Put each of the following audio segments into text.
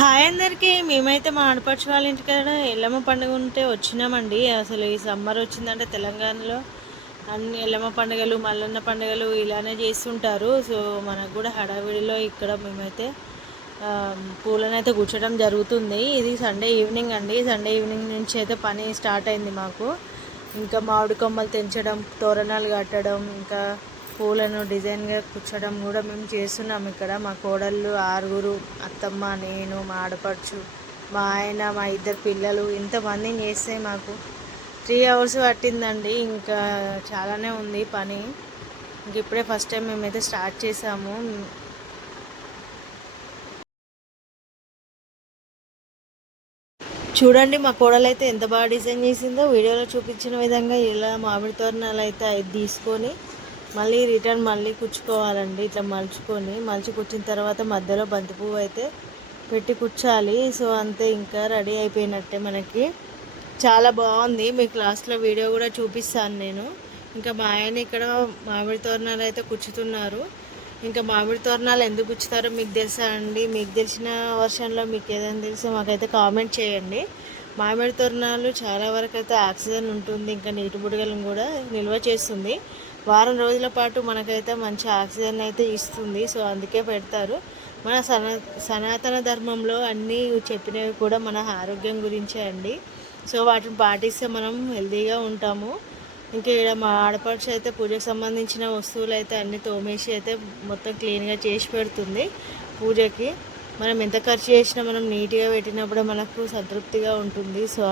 Hi అందరికీ. మేమైతే మా ఆడపడుచు వాళ్ళ ఇంటికాడ ఎల్లమ్మ పండుగ ఉంటే వచ్చినామండి. అసలు ఈ సమ్మర్ వచ్చిందంటే తెలంగాణలో అన్ని ఎల్లమ్మ పండుగలు మల్లన్న పండుగలు ఇలానే చేస్తుంటారు. సో మనకు కూడా హడావిడిలో ఇక్కడ మేమైతే పూలను పూలనైతే కూర్చోడం జరుగుతుంది. ఇది సండే ఈవినింగ్ అండి. సండే ఈవినింగ్ నుంచి అయితే పని స్టార్ట్ అయింది మాకు. ఇంకా మామిడి కొమ్మలు తెంచడం తోరణాలు కట్టడం ఇంకా పూలను డిజైన్గా కూర్చోడం కూడా మేము చేస్తున్నాం ఇక్కడ. మా కోడళ్ళు ఆరుగురు అత్తమ్మ నేను మా ఆడపడుచు మా ఆయన మా ఇద్దరు పిల్లలు ఇంతమందిని చేస్తే మాకు త్రీ అవర్స్ పట్టిందండి. ఇంకా చాలానే ఉంది పని. ఇంక ఇప్పుడే ఫస్ట్ టైం మేమైతే స్టార్ట్ చేసాము. చూడండి మా కోడలు అయితే ఎంత బాగా డిజైన్ చేసిందో. వీడియోలో చూపించిన విధంగా ఇలా మామిడి తోరణాలు అయితే తీసుకొని మళ్ళీ రిటర్న్ మళ్ళీ కుచ్చుకోవాలండి ఇట్లా మలుచుకొని. మలిచి కుచ్చిన తర్వాత మధ్యలో బంతి పువ్వు అయితే పెట్టి కుచ్చాలి. సో అంతే ఇంకా రెడీ అయిపోయినట్టే మనకి. చాలా బాగుంది. మీ క్లాస్లో వీడియో కూడా చూపిస్తాను నేను. ఇంకా మా ఆయన ఇక్కడ మామిడి తోరణాలు అయితే కుచ్చుతున్నారు. ఇంకా మామిడి తోరణాలు ఎందుకు కుచ్చుతారో మీకు తెలుసా అండి? మీకు తెలిసిన వర్షన్లో మీకు ఏదైనా తెలిస్తే మాకైతే కామెంట్ చేయండి. మామిడి తోరణాలు చాలా వరకు అయితే ఆక్సిజన్ ఉంటుంది. ఇంకా నీటి బుడగలను కూడా నిల్వ చేస్తుంది. వారం రోజుల పాటు మనకైతే మంచి ఆక్సిజన్ అయితే ఇస్తుంది. సో అందుకే పెడతారు. మన సనా సనాతన ధర్మంలో అన్నీ చెప్పినవి కూడా మన ఆరోగ్యం గురించే అండి. సో వాటిని పాటిస్తే మనం హెల్తీగా ఉంటాము. ఇంకా ఇక్కడ మా ఆడపడుచు అయితే పూజకు సంబంధించిన వస్తువులు అయితే అన్ని తోమేసి అయితే మొత్తం క్లీన్గా చేసి పెడుతుంది పూజకి. మనం ఎంత ఖర్చు చేసినా మనం నీట్గా పెట్టినప్పుడే మనకు సంతృప్తిగా ఉంటుంది. సో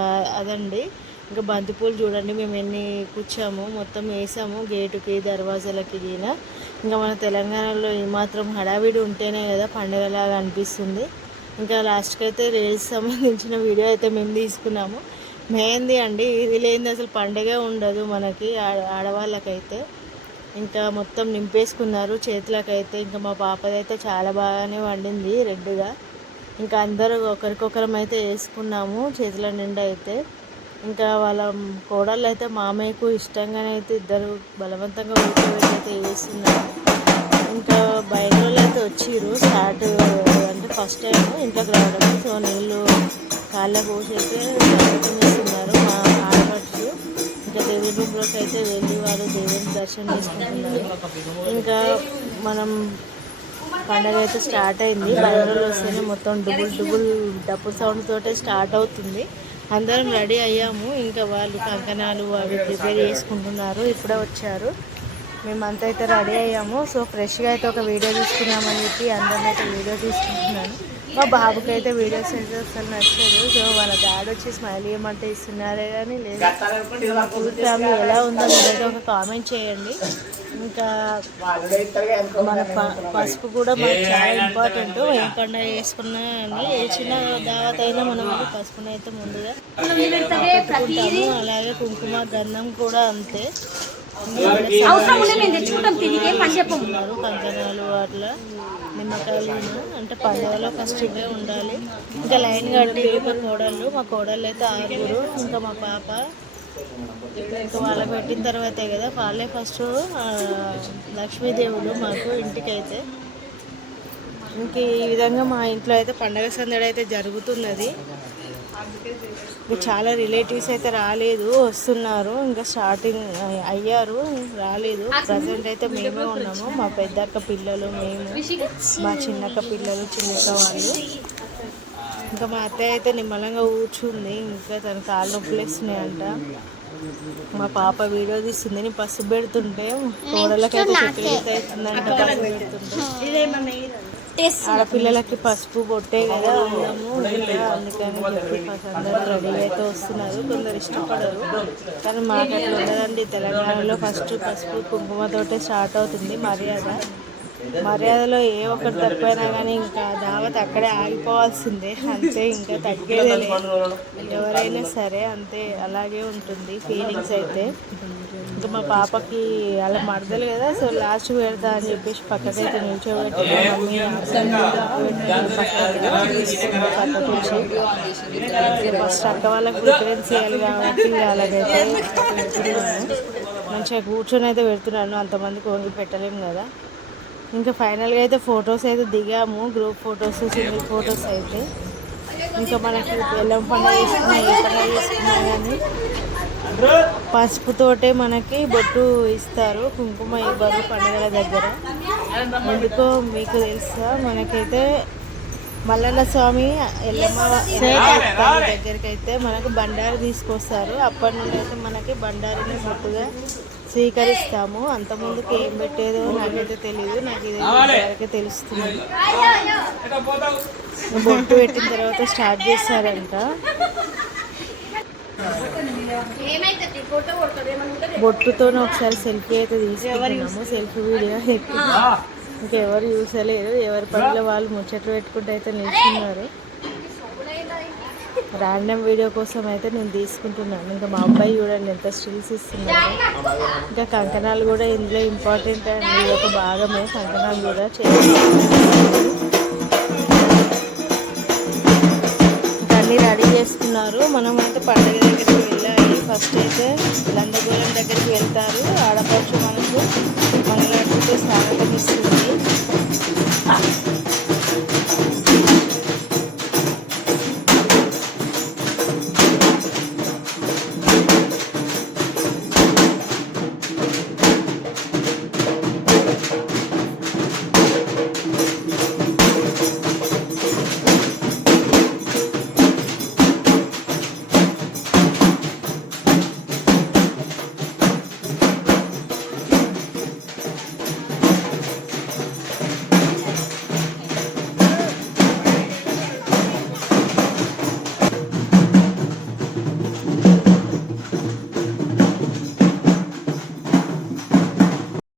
అదండి. ఇంకా బంతిపూలు చూడండి మేము ఎన్ని కూర్చాము మొత్తం వేసాము గేటుకి దర్వాజాలకి గిన. ఇంకా మన తెలంగాణలో ఏమాత్రం హడావిడి ఉంటేనే కదా పండుగలాగా అనిపిస్తుంది. ఇంకా లాస్ట్కి అయితే రీల్స్ సంబంధించిన వీడియో అయితే మేము తీసుకున్నాము. మెహందీ అండి ఇది లేనిది అసలు పండగే ఉండదు మనకి ఆడ- ఆడవాళ్ళకైతే. ఇంకా మొత్తం నింపేసుకున్నారు చేతులకైతే. ఇంకా మా పాపదైతే చాలా బాగానే వండింది రెడ్గా. ఇంకా అందరూ ఒకరికొకరం అయితే వేసుకున్నాము చేతుల నిండా అయితే. ఇంకా వాళ్ళ కోడళ్ళు అయితే మామయ్యకు ఇష్టంగానే అయితే ఇద్దరు బలవంతంగా కూర్చోబెట్టి అయితే వేస్తున్నారు ఇంకా బయట వాళ్ళు అయితే వచ్చిర్రు. స్టార్ట్ అంటే ఫస్ట్ టైం ఇంట్లోకి రావడం సో నీళ్ళు కాళ్ళ పోసి అయితే ఇస్తున్నారు మా ఆడవచ్చు ఇంకా దేవుడి రూమ్లోకి అయితే వెళ్ళి వారు దేవుని దర్శనం చేసుకుంటున్నారు. ఇంకా మనం పండగ అయితే స్టార్ట్ అయింది. బయట వస్తేనే మొత్తం డుబుల్ డుబుల్ డబ్బు సౌండ్ తోటే స్టార్ట్ అవుతుంది. అందరం రెడీ అయ్యాము. ఇంకా వాళ్ళు కంకణాలు అవి ప్రిపేర్ చేసుకుంటున్నారు. ఇప్పుడే వచ్చారు. మేమంతా అయితే రెడీ అయ్యాము. సో ఫ్రెష్గా అయితే ఒక వీడియో తీసుకున్నామని చెప్పి అందరం అయితే వీడియో తీసుకుంటున్నాను. మా బాబుకి అయితే వీడియోస్ అయితే అసలు నచ్చదు. సో వాళ్ళ డాడీ వచ్చి స్మైల్ ఇవ్వమంటే ఇస్తున్నారే కానీ లేదు. ఫ్యామిలీ ఎలా ఉందో మీరైతే ఒక కామెంట్ చేయండి. ఇంకా మన ప- పసుపు కూడా మనకు చాలా ఇంపార్టెంట్ ఏ పండుగ వేసుకున్నా అని ఏ చిన్న దావత్ అయినా మనం పసుపుని అయితే ముందుగా పెట్టుకుంటాము అలాగే కుంకుమ గంధం కూడా అంతే. అవసరం ఉండే మేము తెచ్చుకుంటాం తిరిగి పని చెప్పము కంకణాలు అట్లా. నిమ్మకాయలు అంటే పండుగలో ఫస్ట్ ఇవే ఉండాలి. ఇంకా లైన్ కట్టి మా కోడళ్ళు మా కోడళ్ళు అయితే ఆరుగురు ఇంకా మా పాప. ఇంకా వాళ్ళ పెట్టిన తర్వాతే కదా వాళ్ళే ఫస్ట్ లక్ష్మీదేవుడు మాకు ఇంటికైతే. ఇంక ఈ విధంగా మా ఇంట్లో అయితే పండగ సందడి అయితే జరుగుతున్నది. ఇంకా చాలా రిలేటివ్స్ అయితే రాలేదు వస్తున్నారు. ఇంకా స్టార్టింగ్ అయ్యారు రాలేదు. ప్రజెంట్ అయితే మేమే ఉన్నాము. మా పెద్దక్క పిల్లలు మేము మా చిన్నక్క పిల్లలు చిన్నక్క వాళ్ళు. ఇంకా మా అత్తయ్య అయితే నిమ్మలంగా కూర్చుంది. ఇంకా తన కాళ్ళు నొప్పులేస్తున్నాయంట. మా పాప వీడియో తీస్తుంది. నేను పసుపు పెడుతుంటే కోడలకైతే చెక్కలకి అవుతుందంట పసుపు పెడుతుంటే. ఆడపిల్లలకి పసుపు బొట్టే కదా అందుకని అందరూ రెడీ అయితే వస్తున్నారు. కొందరు ఇష్టపడరు. కానీ మాకు ఉండదండి. తెలంగాణలో ఫస్ట్ పసుపు కుంకుమతోటే స్టార్ట్ అవుతుంది మర్యాద. మర్యాదలో ఏ ఒక్కటి తక్కువైనా కానీ ఇంకా దావత్ అక్కడే ఆగిపోవాల్సిందే. అంతే ఇంకా తగ్గేదే లేదు. ఎవరైనా సరే అంతే అలాగే ఉంటుంది ఫీలింగ్స్ అయితే. ఇంకా మా పాపకి అలా మడదలు కదా సో లాస్ట్ పెడతా అని చెప్పేసి పక్కకైతే నిల్చోబెట్టి మమ్మీ ఫస్ట్ అక్క వాళ్ళకి ప్రిఫరెన్స్ ఇవ్వాలి కాబట్టి అలాగైతే మంచిగా కూర్చొని అయితే పెడుతున్నాను. అంతమందికి వంగి పెట్టలేము కదా. ఇంకా ఫైనల్గా అయితే ఫొటోస్ అయితే దిగాము. గ్రూప్ ఫొటోస్ సింగిల్ ఫొటోస్ అయితే. ఇంకా మనకి బెల్లం పండుగ చేసుకున్నా ఏ పండుగ చేసుకున్నా కానీ పసుపుతోటే మనకి బొట్టు ఇస్తారు. కుంకుమ ఇవ్వరు పండుగల దగ్గర. ఎందుకో మీకు తెలుసా? మనకైతే మల్లన్న స్వామి ఎల్లమ్మ దగ్గరికి అయితే మనకు బండారు తీసుకొస్తారు. అప్పటి నుండి అయితే మనకి బండారిని బొట్టుగా స్వీకరిస్తాము. అంతకుముందుకు ఏం పెట్టేదో నాకైతే తెలియదు నాకు ఇది తెలుస్తుంది. బొట్టు పెట్టిన తర్వాత స్టార్ట్ చేస్తారంట. బొట్టుతో ఒకసారి సెల్ఫీ అయితే తీసుకుంటున్నాము. సెల్ఫీ వీడియో ఇంకెవరు చూసలేరు ఎవరి పనుల వాళ్ళు ముచ్చట్లు పెట్టుకుంటూ అయితే నిల్చున్నారు. ర్యాండమ్ వీడియో కోసం అయితే నేను తీసుకుంటున్నాను. ఇంకా మా అబ్బాయి చూడండి ఎంత స్టిల్స్ ఇస్తున్నారు ఇంకా కంకణాలు కూడా ఇందులో ఇంపార్టెంట్ అండి. ఒక భాగమే. కంకణాలు కూడా చేయాలి ఇంకా అన్నీ రెడీ చేసుకున్నారు. మనం అయితే పండుగ దగ్గరికి వెళ్ళాలి. ఫస్ట్ అయితే లందగూరం దగ్గరికి వెళ్తారు. ఆడపడుచు మనకు మంగళారతితో స్వాగతం ఇస్తుంది.